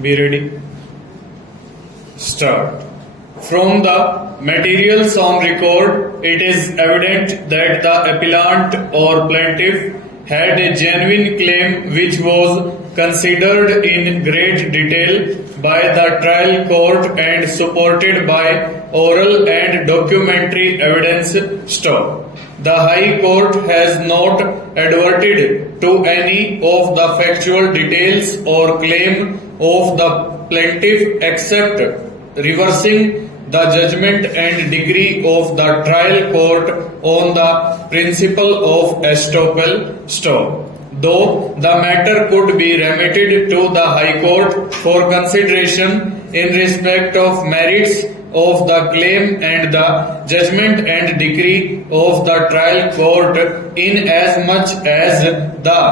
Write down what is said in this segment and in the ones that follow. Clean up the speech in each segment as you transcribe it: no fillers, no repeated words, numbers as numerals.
Be ready. Start. From the materials on record, it is evident that the appellant or plaintiff had a genuine claim which was considered in great detail by the trial court and supported by oral and documentary evidence. Stop. The High Court has not adverted to any of the factual details or claim of the plaintiff except reversing the judgment and decree of the trial court on the principle of estoppel. Stop. Though the matter could be remitted to the High Court for consideration in respect of merits of the claim and the judgment and decree of the trial court, inasmuch as the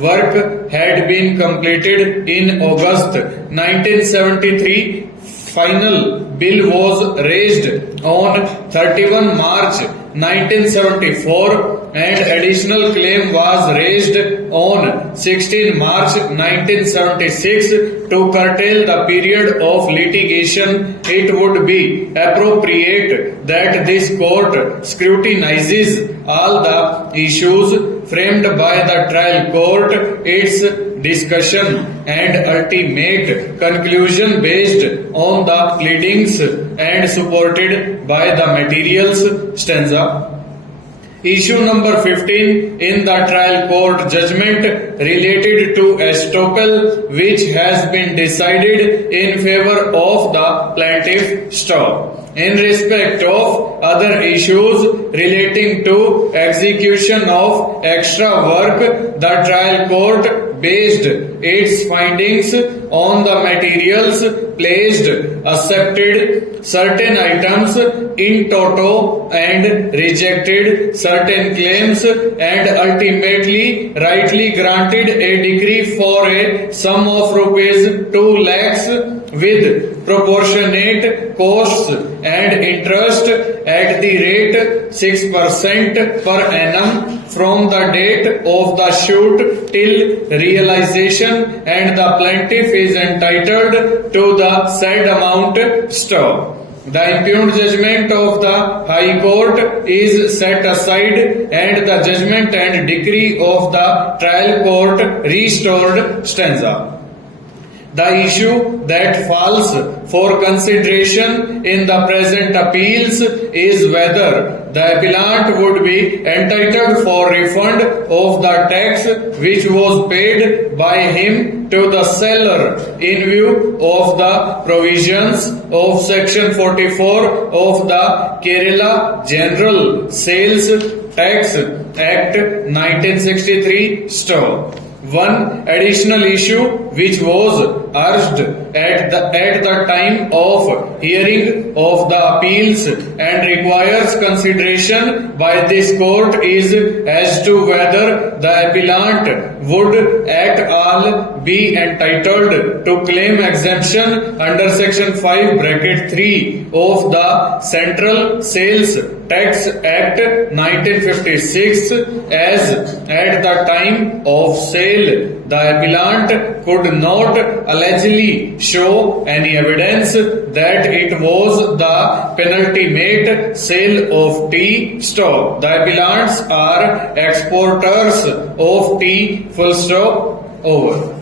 work had been completed in August 1973, final bill was raised on 31 March 1974 and additional claim was raised on 16 March 1976 to curtail the period of litigation. It would be appropriate that this court scrutinizes all the issues framed by the trial court, its discussion and ultimate conclusion based on the pleadings and supported by the materials. Stanza. Issue number 15 in the trial court judgment related to estoppel which has been decided in favor of the plaintiff. Stop. In respect of other issues relating to execution of extra work, the trial court based its findings on the materials placed, accepted certain items in toto and rejected certain claims, and ultimately rightly granted a decree for a sum of rupees 2 lakhs with proportionate costs and interest at the rate 6% per annum from the date of the suit till realization, and the plaintiff is entitled to the said amount. Stop. The impugned judgment of the High Court is set aside and the judgment and decree of the trial court restored. Stanza. The issue that falls for consideration in the present appeals is whether the appellant would be entitled for refund of the tax which was paid by him to the seller in view of the provisions of Section 44 of the Kerala General Sales Tax Act 1963. Stop. One additional issue which was urged at the time of hearing of the appeals and requires consideration by this court is as to whether the appellant would at all be entitled to claim exemption under Section 5(3) of the Central Sales Tax Act 1956, as at the time of sale the appellant could not allegedly show any evidence that it was the penultimate sale of tea. Stop. The appellants are exporters of tea. Full stop. Over.